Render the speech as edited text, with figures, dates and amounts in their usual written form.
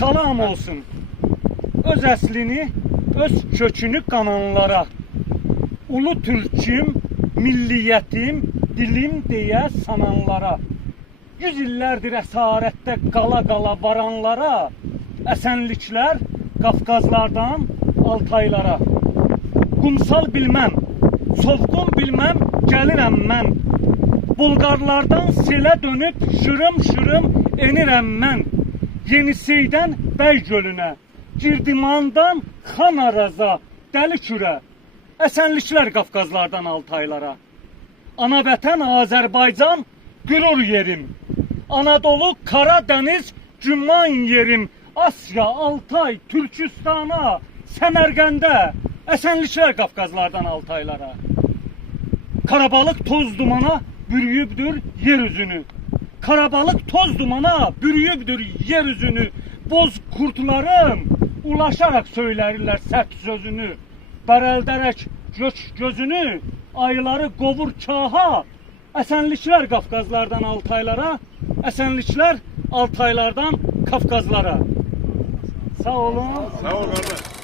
salam olsun. Öz əslini, öz kökünü qananlara. Ulu türküm, milliyyətim, dilim deyə sananlara. 100 illərdir əsarətdə qala-qala varanlara. Əsenliklər Qafqazlardan Altaylara. Qumsal bilməm, sovqun bilməm, gəlirəm mən. Bulgarlardan selə dönüb şırım-şırım enirəm mən. Yeniseydən Bəy gölünə, Girdimandan Xan Araza, Dəli Kürə. Əsenliklər Qafqazlardan Altaylara. Ana vətən Azərbaycan, qürur yerim. Anadolu, Karadeniz, Cüman yerim. Asya, Altay, Türkistana, Səmərqəndə. Əsenliklər Qafqazlardan Altaylara. Karabalık toz dumana bürüyübdür yeryüzünü. Karabalık toz dumana bürüyübdür yeryüzünü. Boz kurtlarım ulaşarak söylerler sert sözünü. Bərəldərək gök gözünü, ayları qovur kaha. Əsenliklər Qafqazlardan Altaylara, əsenliklər Altaylardan Qafqazlara. Sağ olun. Sağ ol kardeş.